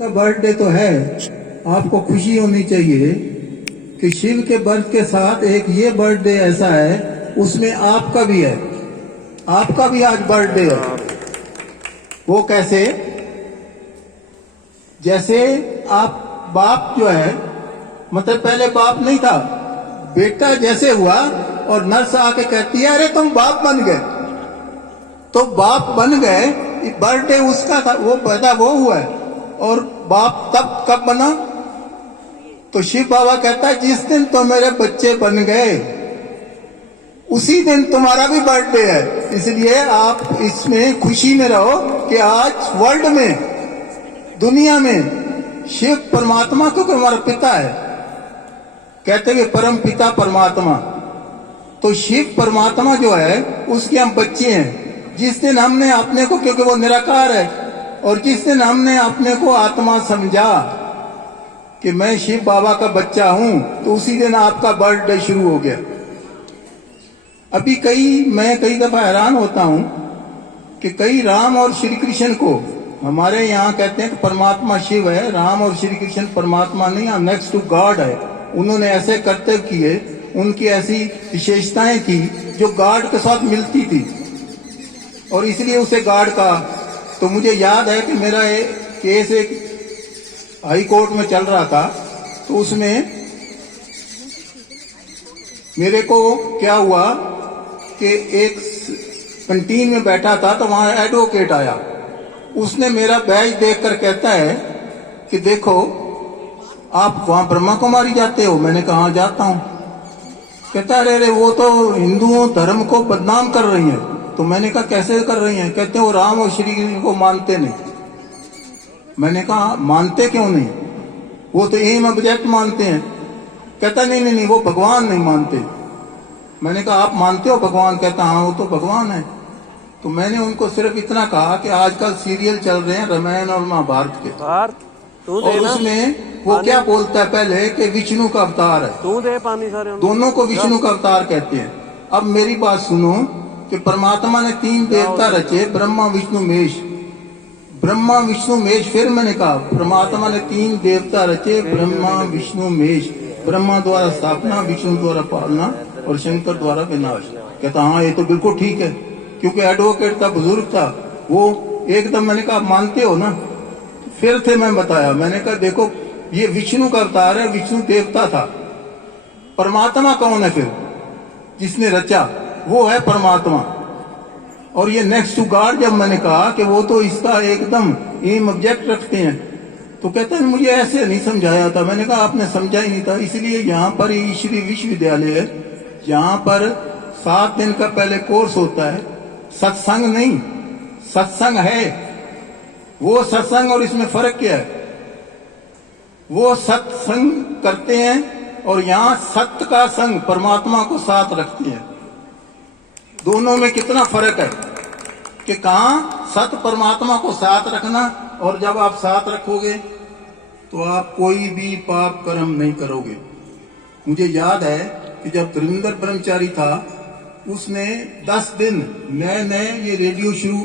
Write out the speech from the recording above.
का बर्थडे तो है, आपको खुशी होनी चाहिए कि शिव के बर्थ के साथ एक ये बर्थडे ऐसा है, उसमें आपका भी है, आपका भी आज बर्थडे है। वो कैसे? जैसे आप बाप जो है, मतलब पहले बाप नहीं था, बेटा जैसे हुआ और नर्स आके कहती है अरे तुम बाप बन गए, तो बाप बन गए, बर्थडे उसका था, वो पैदा वो हुआ है। और बाप तब कब बना? तो शिव बाबा कहता है जिस दिन तो मेरे बच्चे बन गए उसी दिन तुम्हारा भी बर्थडे है। इसलिए आप इसमें खुशी में रहो कि आज वर्ल्ड में, दुनिया में शिव परमात्मा क्योंकि हमारा पिता है, कहते हैं परम पिता परमात्मा, तो शिव परमात्मा जो है उसके हम बच्चे हैं। जिस दिन हमने अपने को, क्योंकि वो निराकार है, और जिस दिन हमने अपने को आत्मा समझा कि मैं शिव बाबा का बच्चा हूं, तो उसी दिन आपका बर्थडे शुरू हो गया। अभी मैं कई दफा हैरान होता हूं कि कई राम और श्री कृष्ण को हमारे यहाँ कहते हैं कि परमात्मा शिव है, राम और श्री कृष्ण परमात्मा नहीं, नेक्स्ट टू गॉड है। उन्होंने ऐसे कर्तव्य किए, उनकी ऐसी विशेषताएं थी जो गॉड के साथ मिलती थी, और इसलिए उसे गॉड का। तो मुझे याद है कि मेरा एक केस एक हाई कोर्ट में चल रहा था, तो उसमें मेरे को क्या हुआ कि एक कैंटीन में बैठा था, तो वहां एडवोकेट आया। उसने मेरा बैज देखकर कहता है कि देखो आप वहां ब्रह्मा कुमारी जाते हो? मैंने कहा जाता हूं। कहता है अरे वो तो हिंदुओं धर्म को बदनाम कर रही है। तो मैंने कहा कैसे कर रही हैं? कहते हैं वो राम और श्री कृष्ण को मानते नहीं। मैंने कहा मानते क्यों नहीं? वो तो एम ऑब्जेक्ट मानते हैं। कहता नहीं वो भगवान नहीं मानते। मैंने कहा आप मानते हो भगवान? कहता हाँ वो तो भगवान है। तो मैंने उनको सिर्फ इतना कहा कि आजकल सीरियल चल रहे हैं रामायण और महाभारत के, और उसमें वो क्या बोलता है पहले कि विष्णु का अवतार है, तू दे पानी सारे, दोनों को विष्णु का अवतार कहते हैं। अब मेरी बात सुनो कि परमात्मा ने 3 देवता रचे, ब्रह्मा विष्णु महेश। ब्रह्मा विष्णु महेश, फिर मैंने कहा परमात्मा ने 3 देवता रचे, ब्रह्मा विष्णु महेश। ब्रह्मा द्वारा स्थापना, विष्णु द्वारा पालना और शंकर द्वारा विनाश। कहता हाँ ये तो बिल्कुल ठीक है, क्योंकि एडवोकेट था, बुजुर्ग था वो। एकदम मैंने कहा मानते हो ना? फिर थे मैं बताया, मैंने कहा देखो ये विष्णु का अवतार है, विष्णु देवता था। परमात्मा कौन है फिर? जिसने रचा वो है परमात्मा। और ये नेक्स्ट टू गॉड, जब मैंने कहा कि वो तो इसका एकदम एम ऑब्जेक्ट रखते हैं, तो कहते हैं मुझे ऐसे नहीं समझाया था। मैंने कहा आपने समझा ही नहीं था। इसलिए यहाँ पर ईश्वरी विश्वविद्यालय है, यहाँ पर 7 दिन का पहले कोर्स होता है। सत्संग नहीं, सत्संग है वो सत्संग, और इसमें फर्क क्या है? वो सत्संग करते हैं और यहाँ सत्य का संग परमात्मा को साथ रखते हैं। दोनों में कितना फर्क है कि कहाँ सत्य परमात्मा को साथ रखना, और जब आप साथ रखोगे तो आप कोई भी पाप कर्म नहीं करोगे। मुझे याद है कि जब धर्मेंद्र ब्रह्मचारी था, उसने 10 दिन नए ये रेडियो शुरू